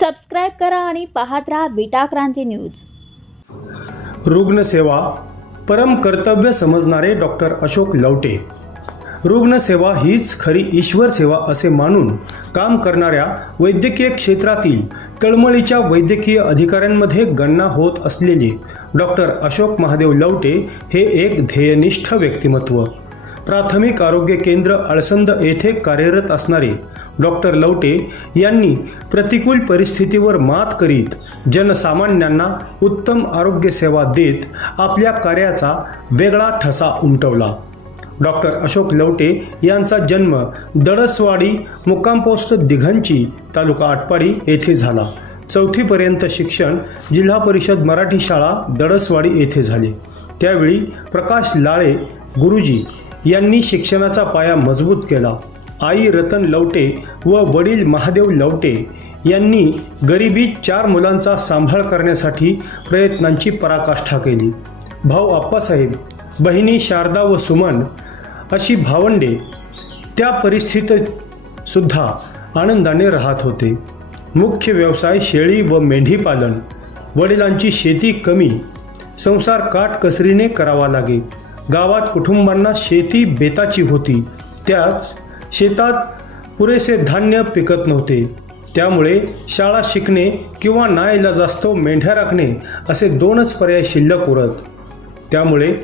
Subscribe करा आणि पाहत राहा विटा क्रांती न्यूज. रुग्णसेवा परम कर्तव्य समजणारे डॉक्टर अशोक लवटे. रुग्णसेवा हीच खरी ईश्वर सेवा असे मानून काम करणाऱ्या वैद्यकीय क्षेत्रातील तळमळीच्या वैद्यकीय अधिकाऱ्यांमध्ये गणना होत असलेले डॉक्टर अशोक महादेव लवटे हे एक ध्येयनिष्ठ व्यक्तिमत्व. प्राथमिक आरोग्य केंद्र अळसंद येथे कार्यरत असणारे डॉक्टर लवटे यांनी प्रतिकूल परिस्थितीवर मात करीत जनसामान्यांना उत्तम आरोग्य सेवा देत आपल्या कार्याचा वेगळा ठसा उमटवला. डॉक्टर अशोक लवटे यांचा जन्म दडसवाडी मुक्काम पोस्ट दिघंची तालुका आटपाडी येथे झाला. चौथीपर्यंत शिक्षण जिल्हा परिषद मराठी शाळा दडसवाडी येथे झाले. त्यावेळी प्रकाश लाळे गुरुजी यांनी शिक्षणाचा पाया मजबूत केला. आई रतन लवटे व वडील महादेव लवटे यांनी गरिबी चार मुलांचा सांभाळ करण्यासाठी प्रयत्नांची पराकाष्ठा केली. भाऊ आप्पासाहेब बहिणी शारदा व सुमन अशी भावंडे त्या परिस्थितीत सुद्धा आनंदाने राहत होते. मुख्य व्यवसाय शेळी व मेंढीपालन वडिलांची शेती कमी संसार काटकसरीने करावा लागे. गावात कुटुंबांना शेती बेताची होती. त्याच शेतात पुरेसे धान्य पिकत नव्हते. त्यामुळे शाळा शिकणे किंवा नाईलाजास्तव मेंढ्या राखणे असे दोनच पर्याय शिल्लक उरत. त्यामुळे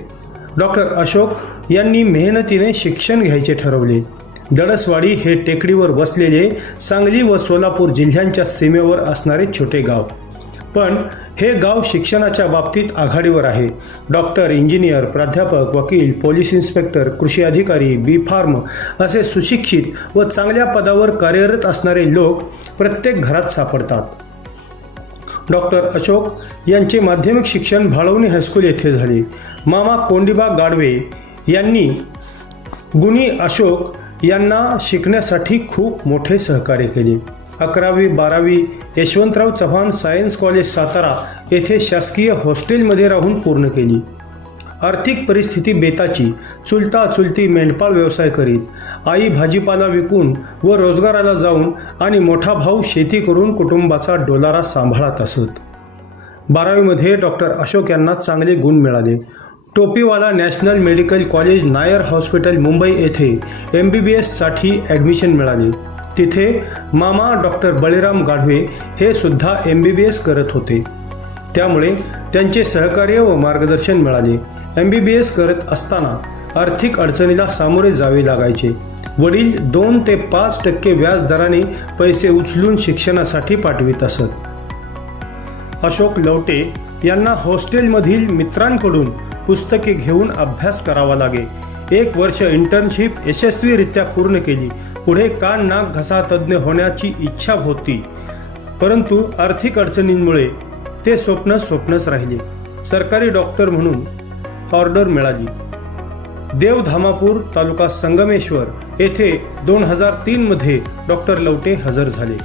डॉक्टर अशोक यांनी मेहनतीने शिक्षण घ्यायचे ठरवले. दडसवाडी हे टेकडीवर वसलेले सांगली व सोलापूर जिल्ह्यांच्या सीमेवर असणारे छोटे गाव. पण हे गाव शिक्षणाच्या बाबतीत आघाडीवर आहे. डॉक्टर इंजिनियर प्राध्यापक वकील पोलीस इन्स्पेक्टर कृषी अधिकारी बी फार्म असे सुशिक्षित व चांगल्या पदावर कार्यरत असणारे लोक प्रत्येक घरात सापडतात. डॉक्टर अशोक यांचे माध्यमिक शिक्षण भाळवणी हायस्कूल येथे झाले. मामा कोंडिबा गाडवे यांनी गुणी अशोक यांना शिकण्यासाठी खूप मोठे सहकार्य केले. अकरावी बारावी यशवंतराव चव्हाण सायन्स कॉलेज सातारा येथे शासकीय हॉस्टेलमध्ये राहून पूर्ण केली. आर्थिक परिस्थिती बेताची चुलता चुलती मेंढपाळ व्यवसाय करीत आई भाजीपाला विकून व रोजगाराला जाऊन आणि मोठा भाऊ शेती करून कुटुंबाचा डोलारा सांभाळत असत. बारावीमध्ये डॉक्टर अशोक यांना चांगले गुण मिळाले. Topiwala national medical college Nair hospital Mumbai येथे एम बी बी एससाठी ॲडमिशन मिळाले. तिथे मामा डॉक्टर बळीराम गाढवे हे सुद्धा एम बी बी एस करत होते. त्यामुळे त्यांचे सहकार्य व मार्गदर्शन मिळाले. एम बी बी एस करत असताना आर्थिक अडचणीला सामोरे जावे लागायचे. वडील दोन ते पाच टक्के व्याजदराने पैसे उचलून शिक्षणासाठी पाठवित असत. अशोक लवटे यांना हॉस्टेलमधील मित्रांकडून पुस्तके घेऊन अभ्यास करावा लागे. एक वर्ष इंटर्नशिप यशस्वीरित्या पूर्ण केली. पुढे कान नाक घसा तज्ज्ञ होण्याची इच्छा होती. परंतु आर्थिक अडचणींमुळे ते स्वप्न स्वप्नच राहिले. सरकारी डॉक्टर म्हणून ऑर्डर मिळाली. देवधामापूर तालुका संगमेश्वर येथे दोन हजार तीनमध्ये डॉक्टर लवटे हजर झाले.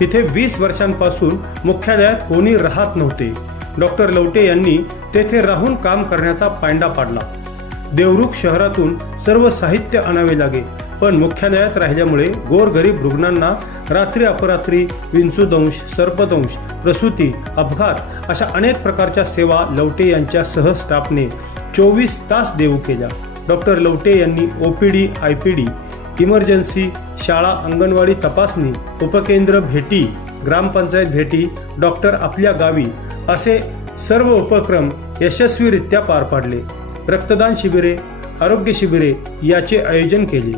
तिथे वीस वर्षांपासून मुख्यालयात कोणी राहत नव्हते. डॉक्टर लवटे यांनी तेथे राहून काम करण्याचा पायंडा पाडला. देवरुख शहरातून सर्व साहित्य आणावे लागे. पण मुख्यालयात राहिल्यामुळे गोरगरीब रुग्णांना रात्री अपरात्री विंचूदंश सर्पदंश प्रसूती अपघात अशा अनेक प्रकारच्या सेवा लवटे यांच्या सह स्टाफने चोवीस तास देऊ केल्या. डॉक्टर लवटे यांनी O P D I P D emergency शाळा अंगणवाडी तपासणी उपकेंद्र भेटी ग्रामपंचायत भेटी डॉक्टर आपल्या गावी असे सर्व उपक्रम यशस्वीरित्या पार पाडले. रक्तदान शिबिरे आरोग्य शिबिरे याचे आयोजन केले.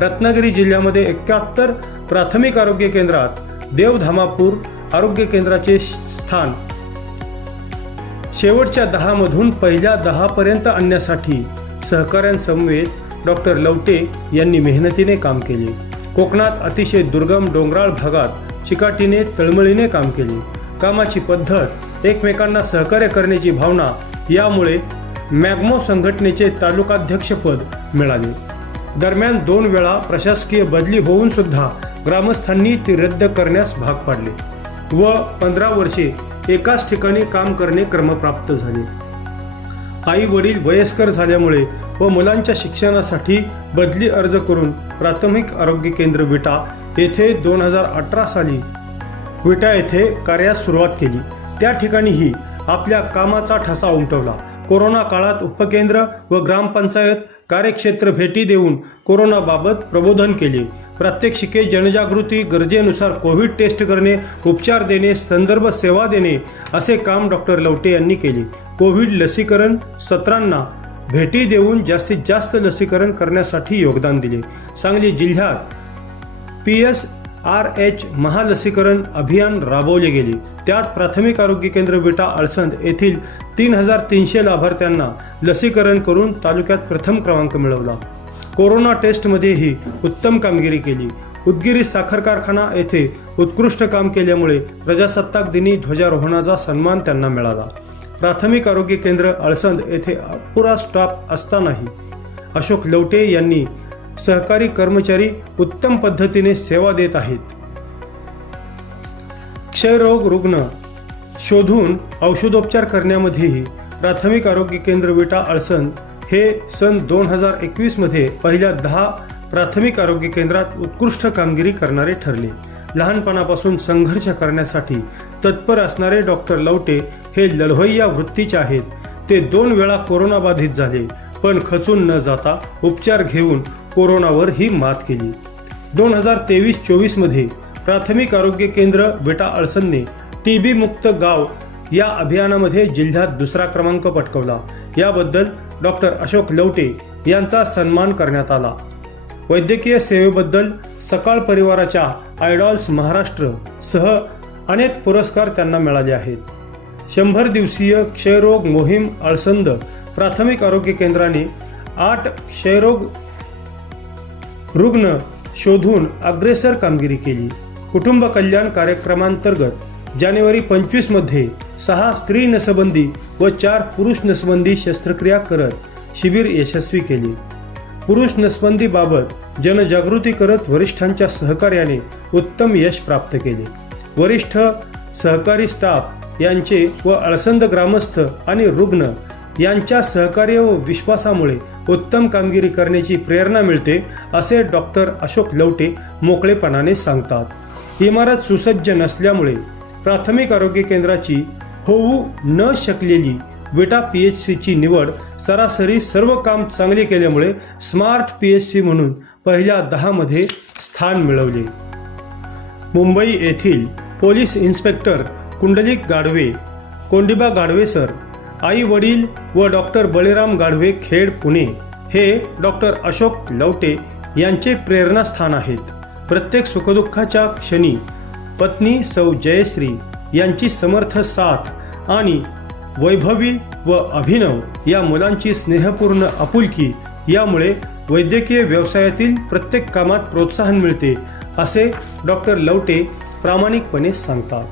रत्नागिरी जिल्ह्यामध्ये एकाहत्तर प्राथमिक आरोग्य केंद्रात देवधामापूर आरोग्य केंद्राचे स्थान. शेवटच्या दहामधून पहिल्या दहापर्यंत आणण्यासाठी सहकाऱ्यांसमवेत डॉक्टर लवटे यांनी मेहनतीने काम केले. कोकणात अतिशय दुर्गम डोंगराळ भागात चिकाटीने तळमळीने काम केले. कामाची पद्धत एकमेकांना सहकार्य करण्याची भावना यामुळे मॅग्मो संघटनेचे तालुकाध्यक्षपद मिळाले. दरम्यान दोन वेळा प्रशासकीय बदली होऊन सुद्धा ग्रामस्थांनी ती रद्द करण्यास भाग पाडले व पंधरा वर्षे एकाच ठिकाणी काम करणे क्रमप्राप्त झाले. आई वडील वयस्कर झाल्यामुळे व मुलांच्या शिक्षणासाठी बदली अर्ज करून प्राथमिक आरोग्य केंद्र विटा येथे दोन हजार अठरा साली विटा येथे कार्यास सुरुवात केली. त्या ठिकाणीही आपल्या कामाचा ठसा उमटवला. कोरोना काळात उपकेंद्र व ग्रामपंचायत कार्यक्षेत्र भेटी देऊन कोरोनाबाबत प्रबोधन केले. प्रात्यक्षिके जनजागृती गरजेनुसार कोविड टेस्ट करणे उपचार देणे संदर्भ सेवा देणे असे काम डॉक्टर लवटे यांनी केले. कोविड लसीकरण सत्रांना भेटी देऊन जास्तीत जास्त लसीकरण करण्यासाठी योगदान दिले. सांगली जिल्ह्यात पी एस आर एच महालसीकरण अभियान राबवले गेले. त्यात प्राथमिक आरोग्य केंद्र विटा अळसंद येथील तीन हजार तीनशे लाभार्थ्यांना लसीकरण करून तालुक्यात प्रथम क्रमांक मिळवला. कोरोना टेस्टमध्येही उत्तम कामगिरी केली. उदगिरी साखर कारखाना येथे उत्कृष्ट काम केल्यामुळे प्रजासत्ताक दिनी ध्वजारोहणाचा सन्मान त्यांना मिळाला. प्राथमिक आरोग्य केंद्र अळसंद येथे अपुरा स्टाफ असतानाही अशोक लवटे यांनी सहकारी कर्मचारी उत्तम पद्धतीने सेवा देत आहेत. क्षयरोग रुग्ण शोधून औषधोपचार करण्यामध्येही प्राथमिक आरोग्य केंद्र विटा अळसन हे सन दोन हजार एकवीसमध्ये पहिल्या दहा प्राथमिक आरोग्य केंद्रात उत्कृष्ट कामगिरी करणारे ठरले. लहानपणापासून संघर्ष करण्यासाठी तत्पर असणारे डॉक्टर लवटे हे लढवय्या वृत्तीचे आहेत. ते दोन वेळा कोरोनाबाधित झाले पण खचून न जाता उपचार घेऊन कोरोनावर ही मात केली. दोन हजार तेवीस चोवीसमध्ये प्राथमिक आरोग्य केंद्र विटा अळसनने टीबी मुक्त गाव या अभियानामध्ये जिल्ह्यात दुसरा क्रमांक पटकवला. याबद्दल डॉक्टर अशोक लवटे यांचा सन्मान करण्यात आला. वैद्यकीय सेवेबद्दल सकाळ परिवाराच्या आयडॉल्स महाराष्ट्र सह अनेक पुरस्कार त्यांना मिळाले आहेत. शंभर दिवसीय क्षयरोग मोहीम अळसंद प्राथमिक आरोग्य केंद्राने आठ क्षयरोग रुग्ण शोधून अग्रेसर कामगिरी केली. कुटुंब कल्याण कार्यक्रमांतर्गत जानेवारी पंचवीसमध्ये सहा स्त्री नसबंदी व चार पुरुष नसबंदी शस्त्रक्रिया करत शिबिर यशस्वी केले. पुरुष नसबंदीबाबत जनजागृती करत वरिष्ठांच्या सहकार्याने उत्तम यश प्राप्त केले. वरिष्ठ सहकारी स्टाफ यांचे व अळसंद ग्रामस्थ आणि रुग्ण यांच्या सहकार्य व विश्वासामुळे उत्तम कामगिरी करण्याची प्रेरणा मिळते असे डॉक्टर अशोक लवटे मोकळेपणाने सांगतात. इमारत सुसज्ज नसल्यामुळे प्राथमिक आरोग्य केंद्राची होऊ न शकलेली विटा पी एच सीची निवड सरासरी सर्व काम चांगले केल्यामुळे स्मार्ट पी एच सी म्हणून पहिल्या दहामध्ये स्थान मिळवले. मुंबई येथील police inspector Kundlik Gadhave Kondiba Gadve sir आई वडील व डॉक्टर बळीराम गाढवे खेड पुणे. हे डॉक्टर अशोक लवटे यांचे प्रेरणास्थान आहेत. प्रत्येक सुखदुःखाच्या क्षणी पत्नी सौ जयश्री यांची समर्थ साथ आणि वैभवी व अभिनव या मुलांची स्नेहपूर्ण आपुलकी यामुळे वैद्यकीय व्यवसायातील प्रत्येक कामात प्रोत्साहन मिळते असे डॉक्टर लवटे प्रामाणिकपणे सांगतात.